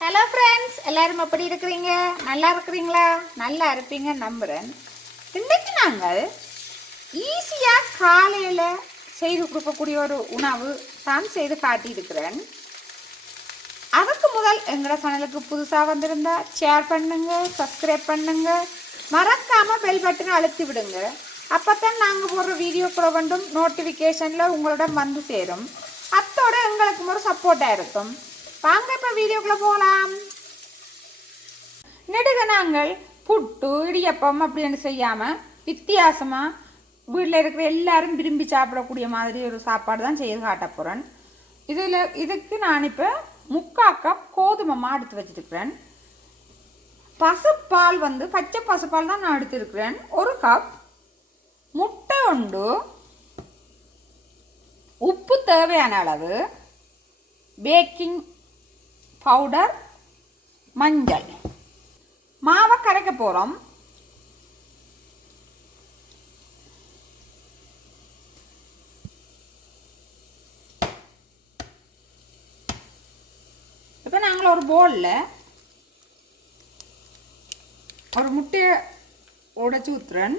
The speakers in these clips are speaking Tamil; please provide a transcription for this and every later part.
ஹலோ ஃப்ரெண்ட்ஸ் எல்லாரும் எப்படி இருக்கிறீங்க? நல்லா இருக்கிறீங்களா? நல்லா இருப்பீங்க நம்புகிறேன் இன்றைக்கு நாங்கள் ஈஸியாக காலையில் செய்து கொடுக்கக்கூடிய ஒரு உணவு தான் செய்து காட்டியிருக்கிறேன். அதுக்கு முதல் எங்களோட சேனலுக்கு புதுசாக வந்திருந்தா ஷேர் பண்ணுங்க சப்ஸ்கிரைப் பண்ணுங்க. மறக்காமல் பெல் பட்டனை அழுத்தி விடுங்க. அப்போ தான் நாங்கள் போடுற கூட வந்தும் நோட்டிஃபிகேஷனில் உங்களிடம் வந்து சேரும். அத்தோட எங்களுக்கு ஒரு சப்போர்ட்டாக இருக்கும். வாங்க இப்போ வீடியோக்குள்ளே போகலாம் நெடுக நாங்கள் புட்டு இடியப்பம் அப்படின்னு செய்யாமல் வித்தியாசமாக வீட்டில் இருக்கிற எல்லாரும் விரும்பி சாப்பிடக்கூடிய மாதிரி ஒரு சாப்பாடு தான் செய்து காட்ட போகிறேன் இதில் இதுக்கு நான் இப்போ முக்கா கப் கோதுமை மா எடுத்து வச்சுருக்கிறேன். பசுப்பால் வந்து பச்சை பசுப்பால் தான் நான் எடுத்துருக்கிறேன். ஒரு கப் முட்டை உண்டு. உப்பு தேவையான அளவு. பேக்கிங் பவுடர் மஞ்சள். மாவை கரைக்க போகிறோம் இப்போ நாங்கள் ஒரு போலில் ஒரு முட்டையை உடைச்சி ஊற்றுறேன்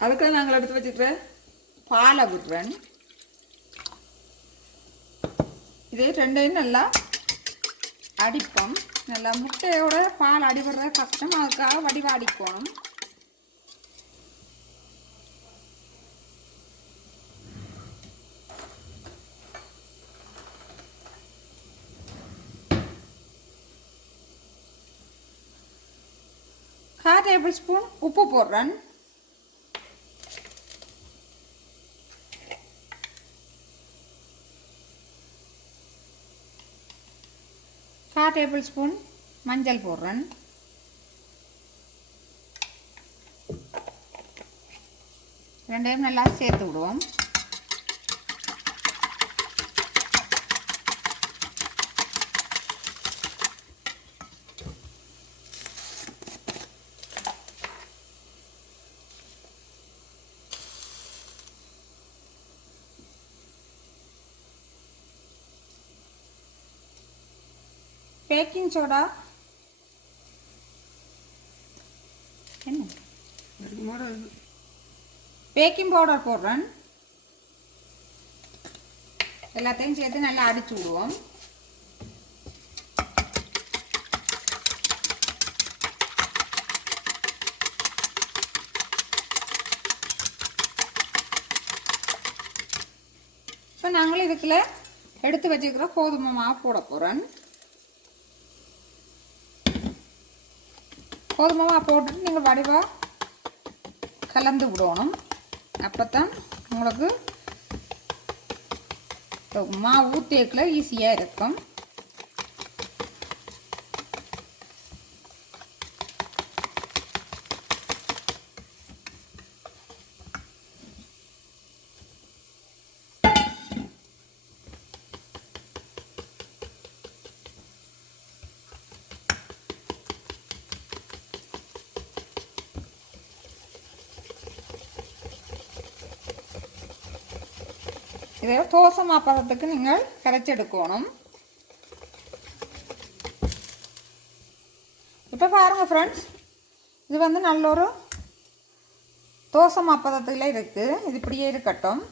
அதுக்கு நாங்கள் எடுத்து வச்சுக்கிற பாலை விட்டுறேன் இது ரெண்டையும் நல்லா அடிப்போம். நல்லா முட்டையோட பால் அடிபடுறது கஷ்டம் அதுக்காக வடிவா அடிக்கணும் கால் டேபிள் ஸ்பூன் உப்பு போடுறேன். டேபிள் ஸ்பூன் மஞ்சள் போடுறேன். ரெண்டையும் நல்லா சேர்த்து விடுவோம். பேக்கிங் சோடா என்ன? பேக்கிங் பவுடர் போடுறேன். எல்லாத்தையும் சேர்த்து நல்லா அடிச்சு விடுவோம். இப்போ நாங்களும் இதுக்குள்ள எடுத்து வச்சுக்கிற கோதுமை மாவு போட போகிறேன் கோதுமை மாவு போட்டுட்டு நீங்கள் வடிவாக கலந்து விடணும். அப்போ தான் உங்களுக்கு மாவு தேக்கில் ஈஸியாக இருக்கும். இதை தோசை மாப்பதத்துக்கு நீங்கள் கரைச்செடுக்கணும். இப்போ பாருங்கள் ஃப்ரெண்ட்ஸ் இது வந்து நல்ல ஒரு தோசை மாப்பதத்தில் இருக்குது இது இப்படியே இருக்கட்டும்.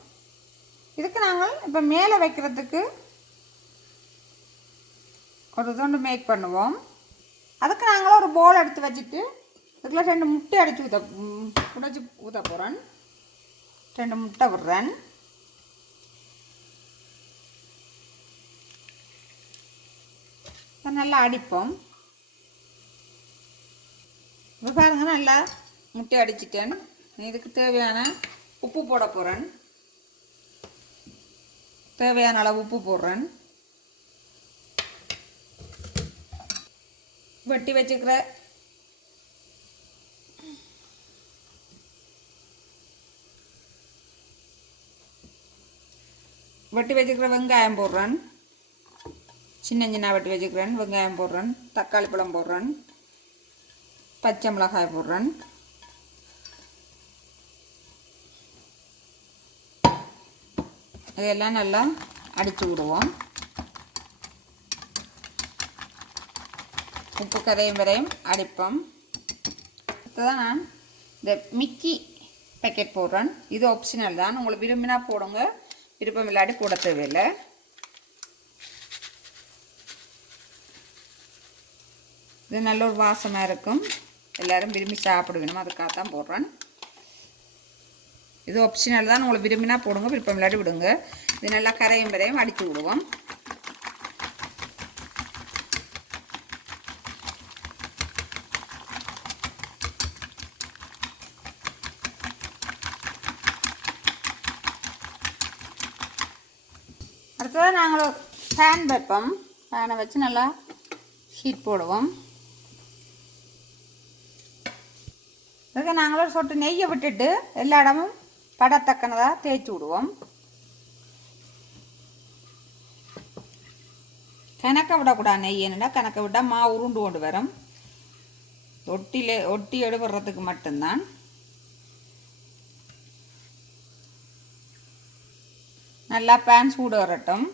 இதுக்கு நாங்கள் இப்போ மேலே வைக்கிறதுக்கு ஒரு தொண்டு மேக் பண்ணுவோம். அதுக்கு நாங்கள் ஒரு போல் எடுத்து வச்சுட்டு இதுக்குள்ள ரெண்டு முட்டை அடித்து ஊற்ற உடைச்சி ஊற்ற போகிறேன் ரெண்டு முட்டை விடுறேன். நல்லா அடிப்போம். இப்போ பாருங்க நல்லா முட்டை அடிச்சிட்டேன். இதுக்கு தேவையான உப்பு போட போகிறேன் தேவையான அளவு உப்பு போடுறேன். வெட்டி வச்சுக்கிற வெட்டி வச்சுக்கிற வெங்காயம் போடுறேன். சின்ன சின்ன வெட்டி வச்சுக்கிறேன். வெங்காயம் போடுறேன். தக்காளி பழம் போடுறேன். பச்சை மிளகாய் போடுறேன். இதெல்லாம் நல்லா அடித்து விடுவோம். உப்பு கதையும் வரையும் அடிப்போம். அடுத்ததான் நான் இந்த மிக்கி பேக்கெட் போடுறேன். இது ஆப்ஷனல் தான். உங்களுக்கு விரும்பினா போடுங்க. விருப்பம் இல்லாட்டி போட தேவையில்லை. இது நல்ல ஒரு வாசமாக இருக்கும். எல்லாரும் விரும்பி சாப்பிடுவேணும் அதுக்காக தான் போடுறேன். இது ஆப்ஷனல் தான். உங்களுக்கு விரும்பினா போடுங்க. விருப்பம் இல்லாட்டி விடுங்க. இது நல்லா கரையும் வரையும் அடித்து விடுவோம். அடுத்ததாக நாங்கள் ஃபேன் வைப்போம். ஃபேனை வச்சு நல்லா ஹீட் போடுவோம். இதுக்கு நாங்கள் ஒரு சொட்டு நெய்யை விட்டுட்டு எல்லா இடமும் படத்தக்கனதாக தேய்ச்சி விடுவோம் கணக்க விடக்கூடாது நெய் என்னடா கணக்க விட்டால் மா உருண்டு கொண்டு வரும் ஒட்டிலே ஒட்டி எடுபடுறதுக்கு மட்டும்தான் நல்லா பேன் சூடு வரட்டும்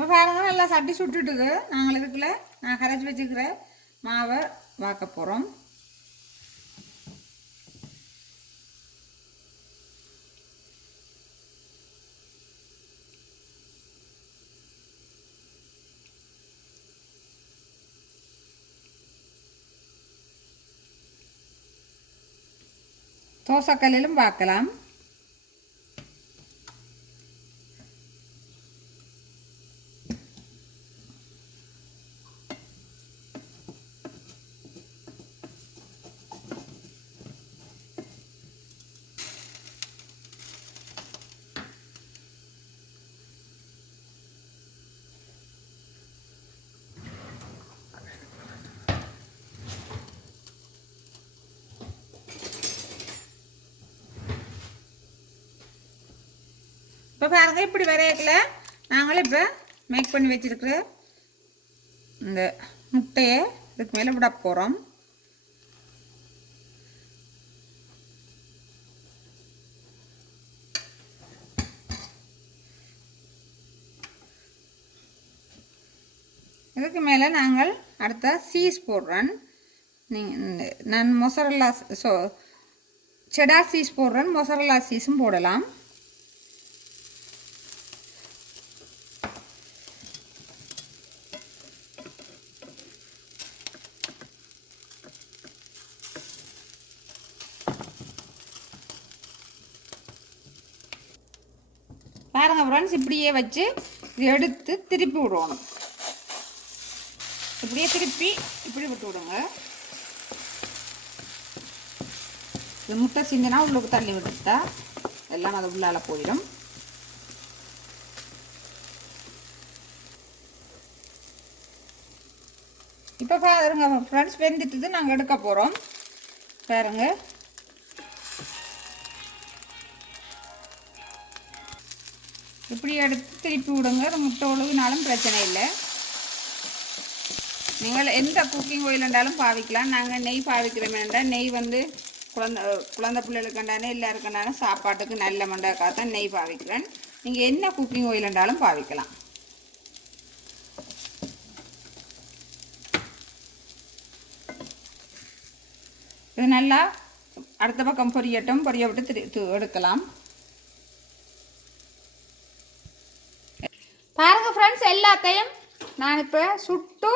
இப்போ பாருங்கள் நல்லா சட்டி சுட்டுட்டுது. நாங்கள் இதுக்குள்ள நான் கரைச்சி வச்சுக்கிற மாவை வாக்க போகிறோம் தோசைக்கல்லிலும் பார்க்கலாம் இப்போ பாருங்க இப்படி வரையக்கல. நாங்களும் இப்போ மேக் பண்ணி வச்சிருக்கிற இந்த முட்டையை இதுக்கு மேலே விட போகிறோம் இதுக்கு மேலே நாங்கள் அடுத்த சீஸ் போடுறேன் நீங்கள் நான் மொசரல்லா ஸோ செடா சீஸ் போடுறேன் மொசரல்லா சீஸும் போடலாம். பேலன்ஸ் இப்படியே வச்சு எடுத்து திருப்பி விடணும். இப்படியே திருப்பி இப்படி விட்டு விடுங்க. இந்த முட்டை சிந்தினா உள்ளுக்கு தள்ளி விட்டுட்டா எல்லாம் அது உள்ளால போயிடும். இப்போ பாருங்க ஃப்ரெண்ட்ஸ் வெந்துட்டு நாங்கள் எடுக்க போகிறோம் பாருங்கள் இப்படி எடுத்து திருப்பி விடுங்க. முட்டை உழுவினாலும் பிரச்சனை இல்லை. நீங்கள் எந்த குக்கிங் ஆயில் இருந்தாலும் பாவிக்கலாம். நாங்கள் நெய் பாவிக்கிறோம் என்றால் நெய் வந்து குழந்த குழந்தை பிள்ளைகளுக்குண்டானே எல்லாருக்குண்டானே சாப்பாட்டுக்கு நல்ல மண்டக்காக தான் நெய் பாவிக்கிறேன். நீங்கள் என்ன குக்கிங் ஆயில் இருந்தாலும் பாவிக்கலாம். இது நல்லா அடுத்த பக்கம் பொரியட்டும். பொரிய விட்டு திரு எடுக்கலாம். பாருங்க ஃப்ரெண்ட்ஸ் எல்லாத்தையும் நான் இப்போ சுட்டு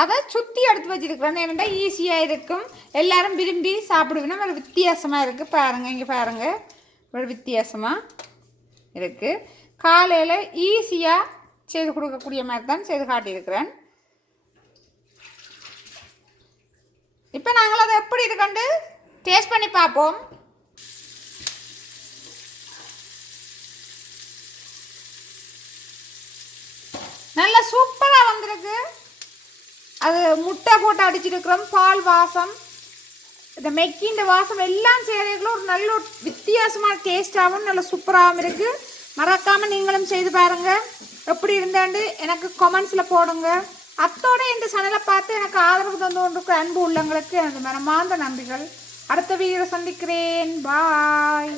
அதை சுற்றி எடுத்து வச்சுருக்குறேன். ஏன்னா ஈஸியாக இருக்கும். எல்லாரும் விரும்பி சாப்பிடுவேன் ஒரு வித்தியாசமாக இருக்குது பாருங்கள் இங்கே பாருங்கள் ஒரு வித்தியாசமாக இருக்குது காலையில் ஈஸியாக செய்து கொடுக்கக்கூடிய மாதிரி தான் செய்து காட்டியிருக்கிறேன். இப்போ நாங்கள் அதை எப்படி இருக்குண்டு டேஸ்ட் பண்ணி பார்ப்போம். நல்லா சூப்பராக வந்திருக்கு. அது முட்டை போட்டு அடிச்சிருக்கிறோம். பால் வாசம். இந்த மெக்கின்ற வாசம் எல்லாம் சேரைகளும் ஒரு நல்ல ஒரு வித்தியாசமான டேஸ்ட்டாகவும் நல்ல சூப்பராகவும் இருக்குது மறக்காமல் நீங்களும் செய்து பாருங்கள் எப்படி இருந்தாண்டு எனக்கு கமெண்ட்ஸில் போடுங்க. அத்தோட இந்த சேனலை பார்த்து எனக்கு ஆதரவு தந்து கொண்டிருக்கிற அன்பு உள்ளங்களுக்கு எனது மனமார்ந்த நன்றிகள். அடுத்த வீடியோ சந்திக்கிறேன். பாய்